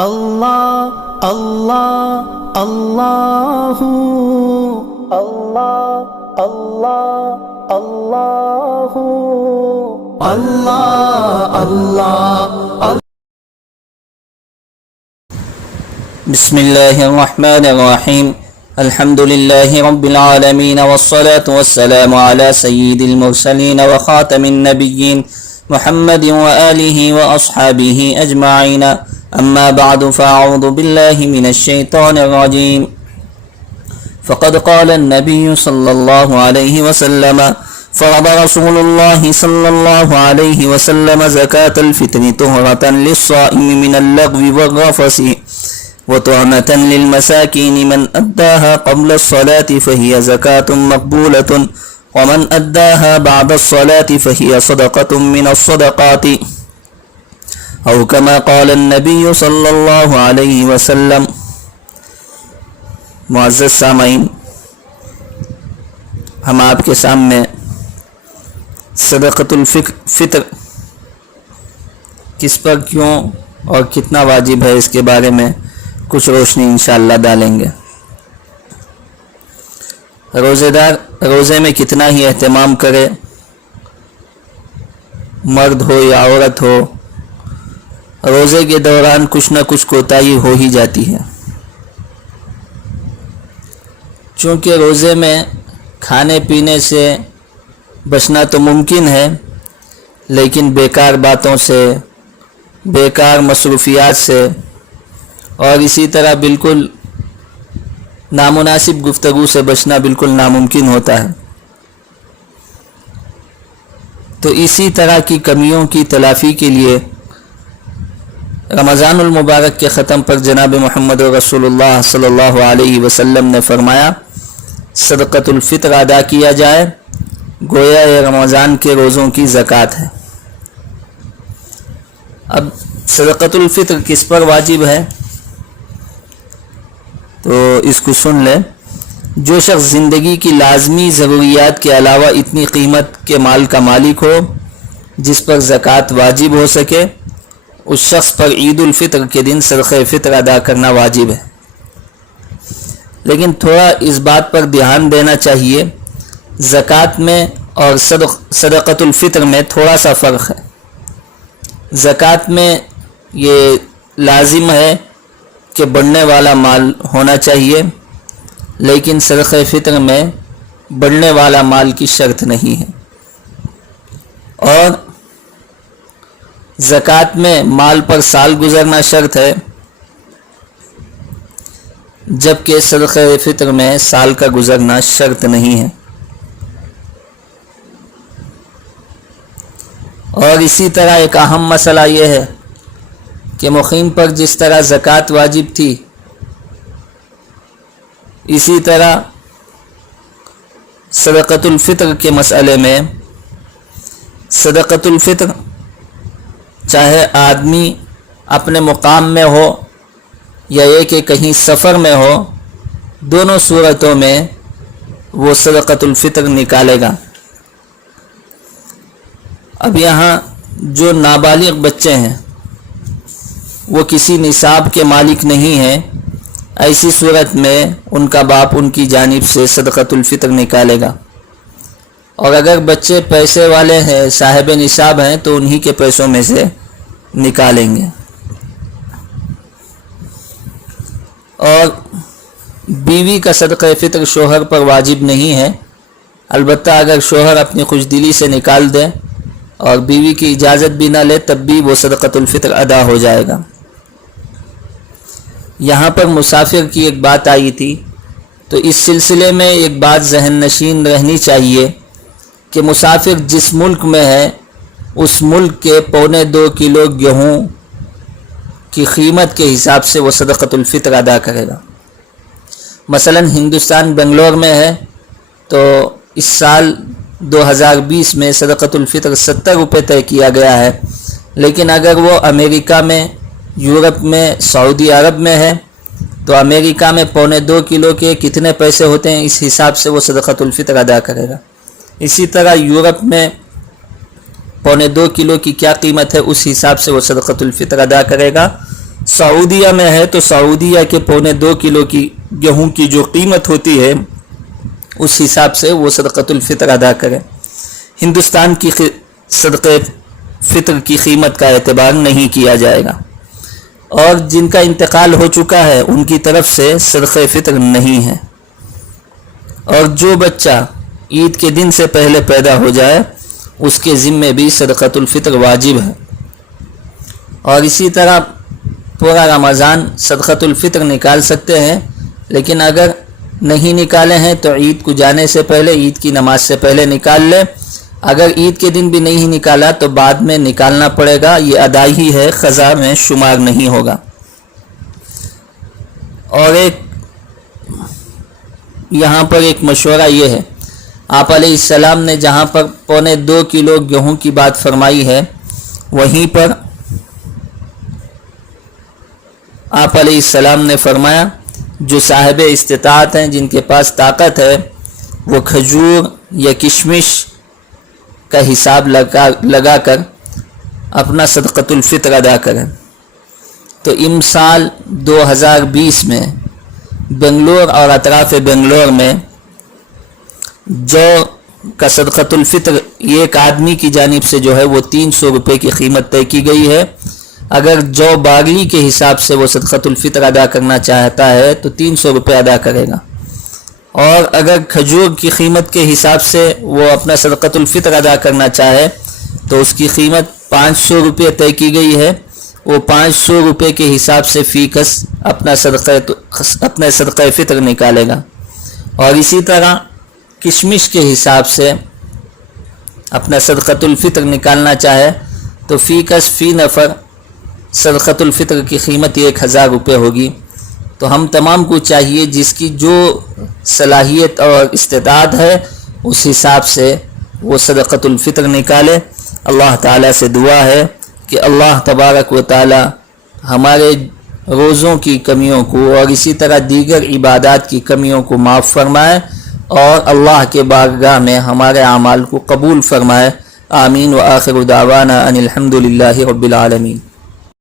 اللہ اللہ اللہ اللہ اللہ اللہ اللہ اللہ بسم اللہ الرحمن الرحیم الحمد للہ رب العالمین والصلاة والسلام علی سید المرسلین وخاتم النبیین محمد وآلہ واصحابہ اجمعین اما بعد فاعوذ باللہ من الشیطان الرجیم فقد قال النبی صلی اللہ علیہ وسلم فرض رسول اللہ صلی اللہ علیہ وسلم زکاة الفطر طہرة للصائم من اللغو والرفث وطعمة للمساكين من أداها قبل الصلاة فهي زكاة مقبولة ومن أداها بعد الصلاة فهي صدقة من الصدقات أو كما قال النبي صلى الله عليه وسلم. معزز سامعین، ہم آپ کے سامنے صدقۃ الفطر کس پر کیوں اور کتنا واجب ہے اس کے بارے میں کچھ روشنی انشاءاللہ ڈالیں گے. روزے دار روزے میں کتنا ہی اہتمام کرے، مرد ہو یا عورت ہو، روزے کے دوران کچھ نہ کچھ کوتاہی ہو ہی جاتی ہے. چونکہ روزے میں کھانے پینے سے بچنا تو ممکن ہے، لیکن بیکار باتوں سے، بیکار مصروفیات سے اور اسی طرح بالکل نامناسب گفتگو سے بچنا بالکل ناممکن ہوتا ہے. تو اسی طرح کی کمیوں کی تلافی کے لیے رمضان المبارک کے ختم پر جناب محمد رسول اللہ صلی اللہ علیہ وسلم نے فرمایا صدقۃ الفطر ادا کیا جائے، گویا یہ رمضان کے روزوں کی زکوٰۃ ہے. اب صدقۃ الفطر کس پر واجب ہے تو اس کو سن لیں. جو شخص زندگی کی لازمی ضروریات کے علاوہ اتنی قیمت کے مال کا مالک ہو جس پر زکوٰۃ واجب ہو سکے، اس شخص پر عید الفطر کے دن صدقہ فطر ادا کرنا واجب ہے. لیکن تھوڑا اس بات پر دھیان دینا چاہیے، زکوٰۃ میں اور صدقۃ الفطر میں تھوڑا سا فرق ہے. زکوٰۃ میں یہ لازم ہے کہ بڑھنے والا مال ہونا چاہیے، لیکن صدقہ فطر میں بڑھنے والا مال کی شرط نہیں ہے. اور زکوٰۃ میں مال پر سال گزرنا شرط ہے، جبکہ صدقہ فطر میں سال کا گزرنا شرط نہیں ہے. اور اسی طرح ایک اہم مسئلہ یہ ہے کہ مقیم پر جس طرح زکوٰۃ واجب تھی، اسی طرح صدقۃ الفطر کے مسئلے میں صدقۃ الفطر چاہے آدمی اپنے مقام میں ہو یا یہ کہ کہیں سفر میں ہو، دونوں صورتوں میں وہ صدقۃ الفطر نکالے گا. اب یہاں جو نابالغ بچے ہیں وہ کسی نصاب کے مالک نہیں ہیں، ایسی صورت میں ان کا باپ ان کی جانب سے صدقۃ الفطر نکالے گا. اور اگر بچے پیسے والے ہیں، صاحب نصاب ہیں، تو انہی کے پیسوں میں سے نکالیں گے. اور بیوی کا صدقہ فطر شوہر پر واجب نہیں ہے، البتہ اگر شوہر اپنی خوش دلی سے نکال دے اور بیوی کی اجازت بھی نہ لے تب بھی وہ صدقۃ الفطر ادا ہو جائے گا. یہاں پر مسافر کی ایک بات آئی تھی، تو اس سلسلے میں ایک بات ذہن نشین رہنی چاہیے کہ مسافر جس ملک میں ہے اس ملک کے 2.25 کلو گیہوں کی قیمت کے حساب سے وہ صدقۃ الفطر ادا کرے گا. مثلا ہندوستان بنگلور میں ہے تو اس سال 2020 میں صدقۃ الفطر 70 روپے طے کیا گیا ہے، لیکن اگر وہ امریکہ میں، یورپ میں، سعودی عرب میں ہے تو امریکہ میں 2.25 کلو کے کتنے پیسے ہوتے ہیں اس حساب سے وہ صدقۃ الفطر ادا کرے گا. اسی طرح یورپ میں 2.25 کلو کی کیا قیمت ہے اس حساب سے وہ صدقۃ الفطر ادا کرے گا. سعودیہ میں ہے تو سعودیہ کے 2.25 کلو کی گیہوں کی جو قیمت ہوتی ہے اس حساب سے وہ صدقۃ الفطر ادا کریں. ہندوستان کی صدقہ فطر کی قیمت کا اعتبار نہیں کیا جائے گا، اور جن کا انتقال ہو چکا ہے ان کی طرف سے صدقہ فطر نہیں ہے. اور جو بچہ عید کے دن سے پہلے پیدا ہو جائے اس کے ذمے بھی صدقۃ الفطر واجب ہے. اور اسی طرح پورا رمضان صدقۃ الفطر نکال سکتے ہیں، لیکن اگر نہیں نکالے ہیں تو عید کو جانے سے پہلے، عید کی نماز سے پہلے نکال لے. اگر عید کے دن بھی نہیں نکالا تو بعد میں نکالنا پڑے گا، یہ ادائی ہے، قضا میں شمار نہیں ہوگا. اور یہاں پر ایک مشورہ یہ ہے، آپ علیہ السلام نے جہاں پر 2.25 کلو گیہوں کی بات فرمائی ہے وہیں پر آپ علیہ السلام نے فرمایا جو صاحب استطاعت ہیں، جن کے پاس طاقت ہے، وہ کھجور یا کشمش کا حساب لگا کر اپنا صدقۃ الفطر ادا کریں. تو امسال 2020 میں بنگلور اور اطراف بنگلور میں جو کا صدقۃ الفطر ایک آدمی کی جانب سے جو ہے وہ 300 روپے کی قیمت طے کی گئی ہے. اگر جو بارلی کے حساب سے وہ صدقۃ الفطر ادا کرنا چاہتا ہے تو 300 روپے ادا کرے گا، اور اگر کھجور کی قیمت کے حساب سے وہ اپنا صدقۃ الفطر ادا کرنا چاہے تو اس کی قیمت 500 روپے طے کی گئی ہے. وہ 500 روپے کے حساب سے فی کس اپنا صدقہ فطر نکالے گا. اور اسی طرح کشمش کے حساب سے اپنا صدقۃ الفطر نکالنا چاہے تو فی کس فی نفر صدقۃ الفطر کی قیمت 1000 روپے ہوگی. تو ہم تمام کو چاہیے جس کی جو صلاحیت اور استطاعت ہے اس حساب سے وہ صدقۃ الفطر نکالے. اللہ تعالیٰ سے دعا ہے کہ اللہ تبارک و تعالیٰ ہمارے روزوں کی کمیوں کو اور اسی طرح دیگر عبادات کی کمیوں کو معاف فرمائے اور اللہ کے بارگاہ میں ہمارے اعمال کو قبول فرمائے. آمین. وآخر دعوانا ان الحمد للہ رب العالمین.